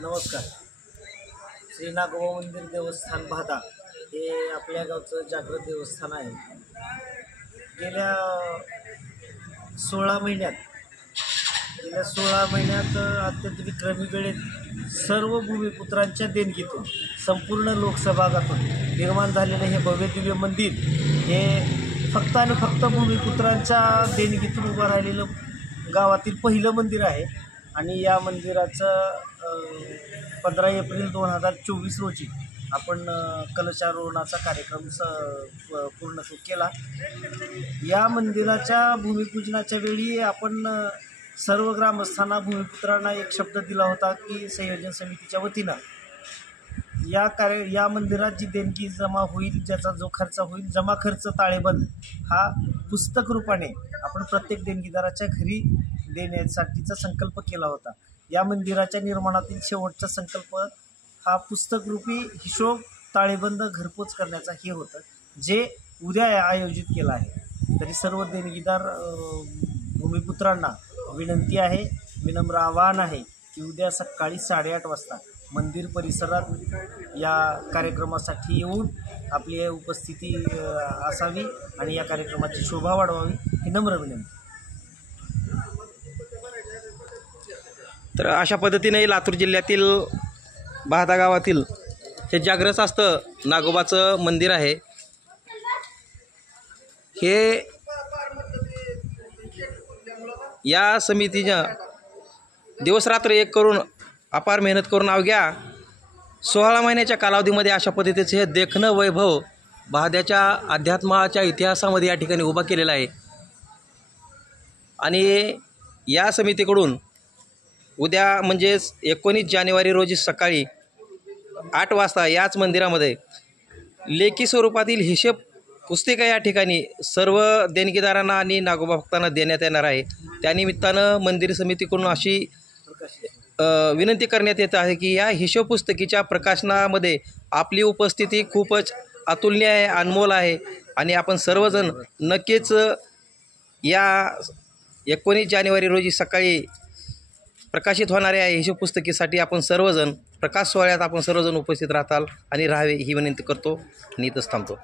नमस्कार. श्री नागोबा मंदिर देवस्थान भादा हे आपल्या गावचं जागृत देवस्थान आहे. गेल्या 16 महिन्यात अत्यंत विक्रमी वेळेत सर्व भूमिपुत्रांच्या देणगीतून संपूर्ण लोकसभागातून निर्माण झालेलं हे भव्य दिव्य मंदिर हे फक्त आणि फक्त भूमिपुत्रांच्या देणगीतून उभं राहिलेलं गावातील पहिलं मंदिर आहे. आणि या मंदिराचं 15 एप्रिल 2024 रोजी आपण कलशारोहणाचा कार्यक्रम पूर्ण केला. या मंदिराच्या भूमिपूजनाच्या वेळी आपण सर्व ग्रामस्थांना भूमिपुत्रांना एक शब्द दिला होता की संयोजन समितीच्या वतीनं या मंदिरात जी देणगी जमा होईल, ज्याचा जो खर्च होईल, जमा खर्च ताळेबंद हा पुस्तक रूपाने आपण प्रत्येक देणगीदाराच्या घरी देण्यासाठीचा संकल्प केला होता. या मंदिराच्या निर्माणातील शेवटचा संकल्प हा पुस्तकरूपी हिशोब ताळेबंद घरपोच करण्याचा हे होतं, जे उद्या आयोजित केलं आहे. तरी सर्व देणगीदार भूमिपुत्रांना विनंती आहे, विनम्र आवाहन आहे की उद्या सकाळी 8:30 वाजता मंदिर परिसरात या कार्यक्रमासाठी येऊन आपली उपस्थिती असावी आणि या कार्यक्रमाची शोभा वाढवावी ही नम्र विनंती. तर अशा पद्धतीने लातूर जिल्ह्यातील बाहदा गावातील हे जाग्रतस्थान नागोबाचं मंदिर आहे. हे या समितीनं दिवसरात्र एक करून अपार मेहनत करून अवघ्या 16 महिन्याच्या कालावधीमध्ये अशा पद्धतीचे हे देखणं वैभव बाहद्याच्या अध्यात्माच्या इतिहासामध्ये या ठिकाणी उभा केलेला आहे. आणि या समितीकडून उद्या म्हणजेच 19 जानेवारी रोजी सकाळी 8 वाजता याच मंदिरामध्ये लेखी स्वरूपातील हिशेब पुस्तिका या ठिकाणी सर्व देणगीदारांना आणि नागोबा भक्तांना देण्यात येणार आहे. त्यानिमित्तानं मंदिर समितीकडून अशी विनंती करण्यात येत आहे की या हिशोब पुस्तकीच्या प्रकाशनामध्ये आपली उपस्थिती खूपच अतुलनीय आहे, अनमोल आहे. आणि आपण सर्वजण नक्कीच या 19 जानेवारी रोजी सकाळी प्रकाशित होणाऱ्या हिशोब पुस्तकीसाठी आपण सर्वजण प्रकाश सोहळ्यात आपण सर्वजण उपस्थित राहताल आणि राहावे ही विनंती करतो आणि इथंच थांबतो.